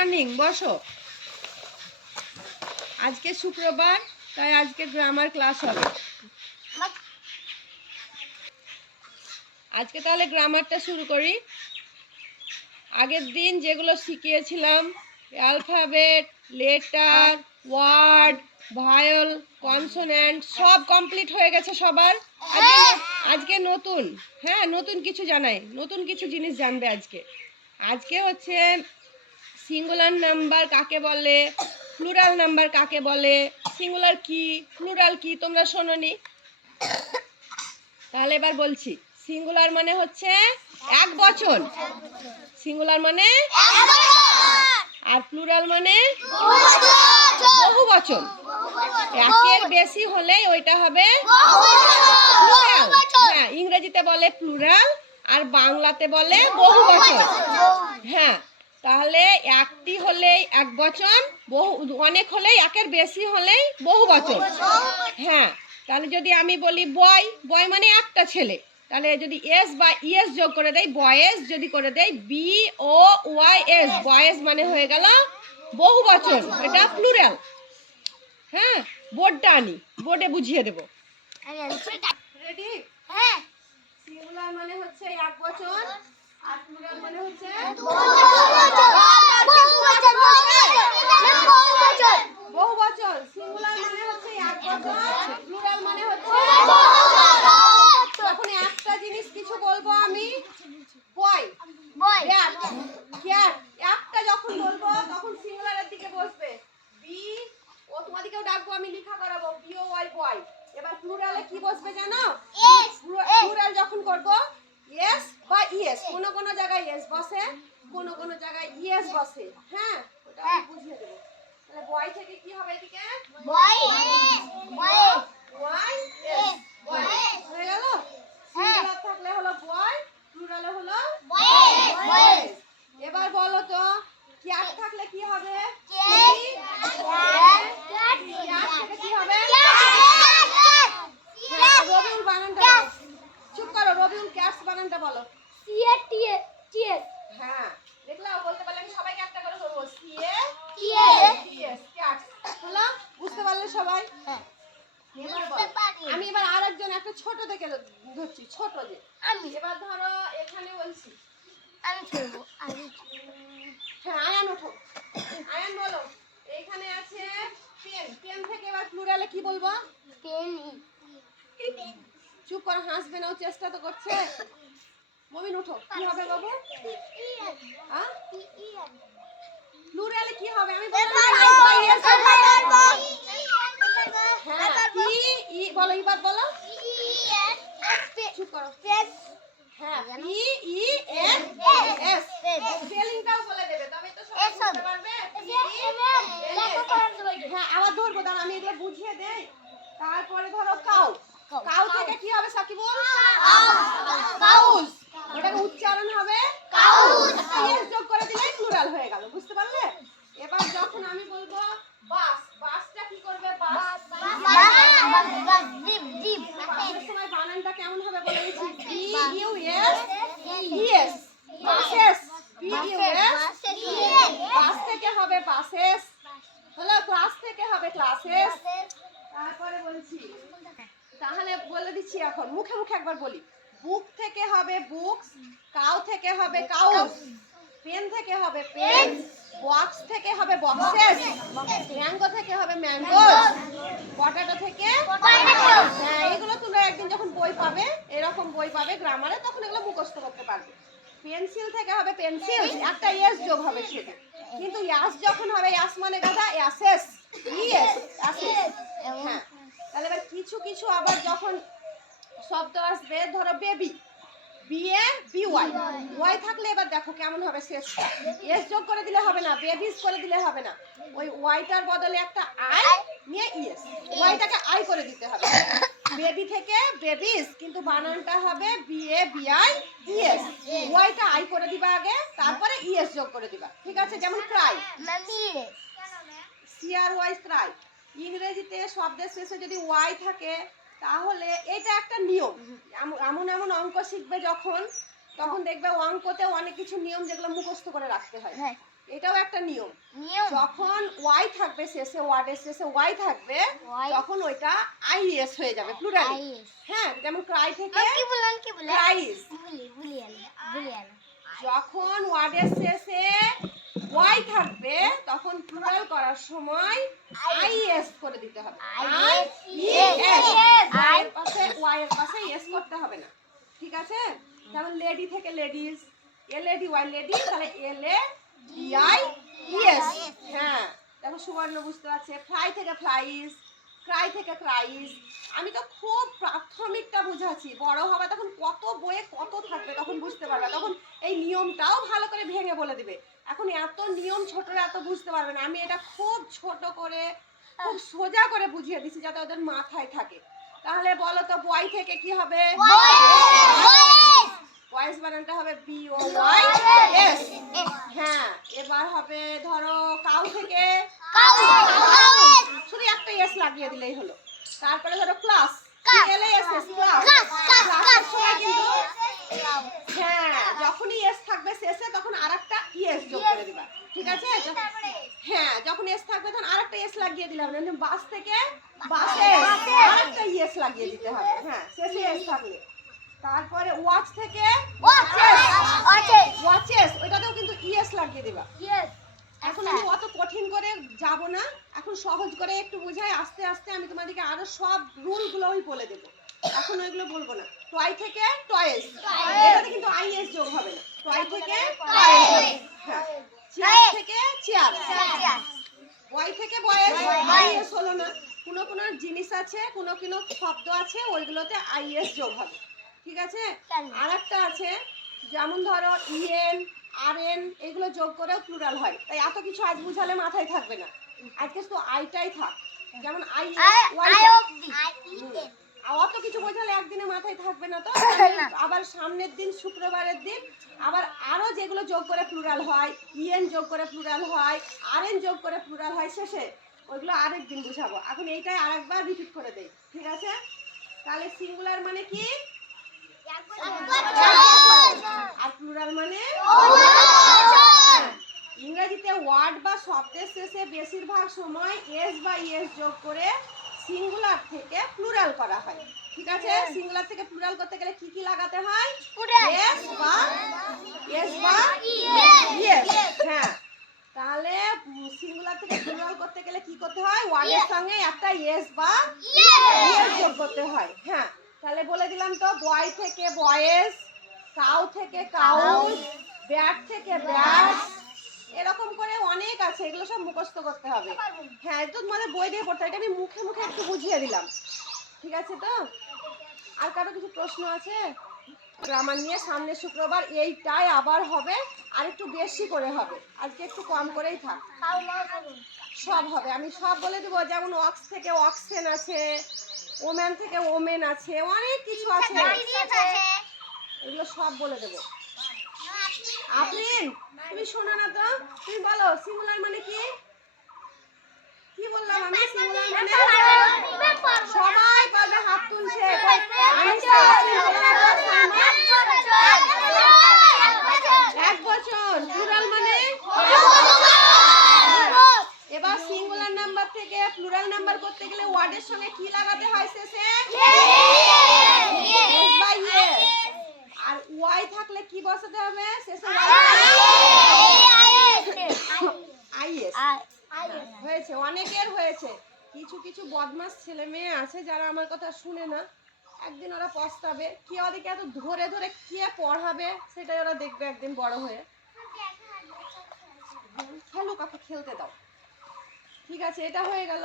Morning, বসো। আজকে শুক্রবার, তাই আজকে গ্রামার ক্লাস হবে। আজকে তাহলে গ্রামারটা শুরু করি। আগের দিন যেগুলো শিখিয়েছিলাম alphabet letter word vowel consonant সব কমপ্লিট হয়ে গেছে সবার। আজকে নতুন। হ্যাঁ নতুন কিছু জানাই, নতুন কিছু জিনিস জানবে আজকে। আজকে হচ্ছে সিঙ্গুলার নাম্বার কাকে বলে? প্লুরাল নাম্বার কাকে বলে? সিঙ্গুলার কি? প্লুরাল কি? তোমরা শোনোনি? তাহলে এবার বলছি সিঙ্গুলার মানে হচ্ছে এক বচন সিঙ্গুলার মানে আর প্লুরাল মানে বহু বচন একের বেশি হলেই ওইটা হবে প্লুরাল। হ্যাঁ ইংরেজিতে বলে প্লুরাল আর বাংলাতে বলে বহু বচন হ্যাঁ তাহলে একটি হলেই এক বচন বহু অনেক হলেই একের বেশি হলেই বহু বচন। হ্যাঁ তাহলে যদি আমি বলি বয় বয় মানে একটা ছেলে। তাহলে যদি এস বা ইএস যোগ করে দেয় বয়েস যদি করে দেয় B O Y S boys মানে হয়ে গেল বহু বচন এটা প্লুরাল হ্যাঁ বোর্ডটা আনি বোর্ডে বুঝিয়ে দেবো। রেডি সিঙ্গুলার মানে হচ্ছে এক বচন মানে একটা জিনিস কিছু বলব আমি বয় ক্যাট ক্যাট একটা যখন বলব তখন সিঙ্গুলারের দিকে বসবে বি ও তোমাদেরকেও ডাকবো আমি লেখা করাবো বি ও ওয়াই বয় এবার প্লুরালে কি বসবে জানো প্লুরাল যখন করব ইয়েস বা ইয়েস কোন কোন জায়গায় ইয়েস বসে কোন কোন জায়গায় ইয়েস বসে হ্যাঁ ওটা আমি বুঝিয়ে দেবো। তাহলে বয় থেকে কি হবে এদিকে? এস বয় হয়ে গেল? সিঙ্গুলার থাকলে হলো বয় প্লুরালে হলো boys। এবার বলো তো ক্যাট থাকলে কি হবে? ক্যাট থেকে কি হবে হ্যাঁ, রবিউল বানানটা বলো চুপ করো রবিউল ক্যাটস বানানটা বলো হ্যাঁ দেখলাম বলতে পারলে আমি সবাইকে একটা করে বলব সি এ টিএস ক্যাটস হলো বুঝতে পারলে সবাই এবার বলো। আমি এবার আরেকজন একটা ছোট দেখে ধরছি ছোট যে। আমি এবার ধরো এখানে বলছি। হ্যাঁ আয়ান ওঠো। আয়ান বলো এখানে আছে পেন। পেন থেকে এবার প্লুরালে কি বলব? চুপ করে হাসবে না ও চেষ্টা তো করছে। মমিন উঠো কি হবে বাবু? হ্যাঁ প্লুরালে কি হবে? আমি বললাম না, yes by yes হবে। হ্যাঁ পি ই বলো এবার বলো। চুপ করো। হ্যাঁ পি ই এন এস স্পেলিংটাও বলে দেবে তবে তো সবাই বুঝতে পারবে। হ্যাঁ আবার ধরবো দাঁড়া আমি এগুলো বুঝিয়ে দেই। তারপরে ধরো কাউ। কাউ। থেকে কি হবে সাকিবুল? কাউস। ওটাকে উচ্চারণ হবে যোগ করে দিলেই প্লুরাল হয়ে গেল বুঝতে পারলে এবার যখন আমি বলব বাস বাসটা কি করবে বাস বাসের সময় বানানটা কেমন হবে বলে দিচ্ছি B U S E S buses B U S bus থেকে বাসেস হলো ক্লাস থেকে হবে ক্লাসেস তারপরে বলছি, তাহলে বলে দিচ্ছি এখন, মুখে মুখে একবার বলি। বুক থেকে হবে বুকস কাউ থেকে হবে কাউস পেন থেকে হবে পেন বক্স থেকে হবে বক্সেস ম্যাঙ্গো থেকে হবে ম্যাঙ্গো পটাটো থেকে হ্যাঁ এগুলো তোমরা একদিন যখন বই পাবে, এরকম বই পাবে গ্রামারে তখন এগুলো মুখস্থ করতে পারবে। পেন্সিল থেকে হবে পেন্সিল একটা এস যোগ হবে সেটা। কিন্তু ইয়াস যখন হবে, ইয়াস মানে গাধা, ইয়াসেস ইএস ইয়াসেস। হ্যাঁ। তাহলে এবার কিছু কিছু আবার যখন শব্দ আসবে, ধরো baby B A B Y Y থাকলে এবার দেখো কেমন হবে শেষটা। এস যোগ করে দিলে হবে না, বেবিস করে দিলে হবে না। ওই ওয়াইটার বদলে একটা আই নিয়ে ইএস ওয়াইটাকে আই করে দিতে হবে। বেবি থেকে বেবিস কিন্তু বানানটা হবে B A B I E S ওয়াইটা I করে দিবা আগে তারপরে ইএস যোগ করে দিবা। ঠিক আছে? যেমন cry C R Y cry ইংরেজিতে শব্দের শেষে যদি ওয়াই থাকে তাহলে এটা একটা নিয়ম। এমন এমন অঙ্ক শিখবে যখন তখন দেখবে অঙ্কতে অনেক কিছু নিয়ম যেগুলো মুখস্থ করে রাখতে হয়। হ্যাঁ। এটাও একটা নিয়ম। যখন ওয়াই থাকবে শেষে ওয়ার্ডের শেষে ওয়াই থাকবে Y তখন ওইটা আইএস হয়ে যাবে প্লুরালি আইএস হ্যাঁ যেমন ক্রাই থেকে কি বলেন কি বলেন ক্রাইস যখন ওয়ার্ডের শেষে ওয়াই থাকবে তখন প্লুরাল করার সময় আইএস করে দিতে হবে। আই এস ওয়াই এর পাশে ওয়াই এর পাশে এস করতে হবে না। ঠিক আছে? যেমন লেডি থেকে ladies L A D Y lady তাহলে L A D I E S হ্যাঁ। দেখো সুবর্ণ বুঝতে পারছে ফ্লাই থেকে ফ্লাইস ক্রাই থেকে ক্রাইস আমি তো খুব প্রাথমিকটা বুঝাচ্ছি, বড় হবে তখন কত বইয়ে কত থাকবে তখন বুঝতে পারবে তখন এই নিয়মটাও ভালো করে ভেঙে বলে দিবে। এখন এত নিয়ম ছোটরা এত বুঝতে পারবে না। আমি এটা খুব ছোট করে, খুব সোজা করে বুঝিয়ে দিচ্ছি যাতে ওদের মাথায় থাকে। তাহলে বলো তো বয় থেকে কি হবে? বানানটা হবে বি ও ওয়াই এস হ্যাঁ এবার হবে ধরো কাউ থেকে। শুধু একটা এস লাগিয়ে দিলেই হলো। তারপরে ধরো class L S S class ক্লাসের সময় কিন্তু হ্যাঁ যখনই এস থাকবে শেষে তখন আরেকটা ইএস যোগ করে দিবা ঠিক আছে হ্যাঁ যখন এস থাকবে তখন আরেকটা এস লাগিয়ে দিলাম। মানে বাস থেকে বাসে আরেকটা ইএস লাগিয়ে দিতে হবে। হ্যাঁ শেষে এস থাকলে তারপরে ওয়াচ থেকে ওয়াচেস ওইটাতেও কিন্তু ইএস লাগিয়ে দিবা। এখন আমি অত কঠিন করে যাব না। এখন সহজ করে একটু বুঝাই আস্তে আস্তে আমি তোমাদেরকে আরও সব রুলগুলোই বলে দেবো। এখন ওইগুলো বলব না। টয় থেকে টয়েস। এটাতে কিন্তু আইএস যোগ হবে না। টয় থেকে টয়েস। হ্যাঁ চেয়ার থেকে চেয়ার। বয় থেকে বয়েস আইএস হলো না? কোনো কোনো জিনিস আছে কোনো কোনো শব্দ আছে ওইগুলোতে আইএস যোগ হবে। ঠিক আছে? আর একটা আছে যেমন ধরো ইএন আর এন এগুলো যোগ করেও প্লুরাল হয়। তাই এত কিছু আজ বুঝালে মাথায় থাকবে না। আজকে তো আইটাই থাক। যেমন আই ওয়াই অত কিছু বোঝালে একদিনে মাথায় থাকবে না তো। আবার সামনের দিন শুক্রবারের দিন আবার আরও যেগুলো যোগ করে প্লুরাল হয় ইএন যোগ করে প্লুরাল হয় আর এন যোগ করে প্লুরাল হয় শেষে ওইগুলো আরেক দিন বুঝাবো। এখন এইটাই আরেকবার রিপিট করে দেই ঠিক আছে? তাহলে সিঙ্গুলার মানে কি? আর প্লুরাল মানে? ইংরেজিতে ওয়ার্ড বা শব্দের শেষে বেশিরভাগ সময় এস বা ইএস যোগ করে সিঙ্গুলার থেকে প্লুরাল করা হয়। ঠিক আছে? সিঙ্গুলার থেকে প্লুরাল করতে গেলে কি কি লাগাতে হয়? এস বা? এস বা? ইএস হ্যাঁ। তাহলে সিঙ্গুলার থেকে প্লুরাল করতে গেলে কি করতে হয়? ওয়ার্ডের সঙ্গে একটা এস বা ইএস যোগ করতে হয়। হ্যাঁ। তাহলে বলে দিলাম তো বয় থেকে বয়েস কাউ থেকে কাউস ব্যাট থেকে ব্যাট এরকম করে অনেক আছে এগুলো সব মুখস্থ করতে হবে। হ্যাঁ তো তোমাদের বই দিয়ে পড়তে। এটা আমি মুখে মুখে একটু বুঝিয়ে দিলাম। ঠিক আছে তো? আর কারও কিছু প্রশ্ন আছে? গ্রামার নিয়ে সামনে শুক্রবার এইটাই আবার হবে আর একটু বেশি করে হবে। আজকে একটু কম করেই থাক। সব হবে আমি সব বলে দেবো যেমন অক্স থেকে অক্সেন আছে ওম্যান থেকে ওমেন আছে অনেক কিছু আছে। এগুলো সব বলে দেবো। আফরিন তুমি শোনো না তো। তুমি বলো সিঙ্গুলার মানে কি? কি বললাম আমি? সিঙ্গুলার মানে সবাই পারবে হাত তুলছে? এক বছর প্লুরাল মানে? এবার সিঙ্গুলার নাম্বার থেকে প্লুরাল নাম্বার করতে গেলে ওয়ার্ডের সঙ্গে কি লাগাতে হয় শেষে? Yes। আর ওয়াই থাকলে কি বসাতে হবে শেষে হয়েছে অনেকের হয়েছে কিছু কিছু বদমাস ছেলে মেয়ে আছে যারা আমার কথা শুনে না একদিন ওরা পস্তাবে কে ওদেরকে এত ধরে ধরে কে পড়াবে সেটাই ওরা দেখবে একদিন বড় হয়ে খেলো কাকে খেলতে দাও ঠিক আছে এটা হয়ে গেল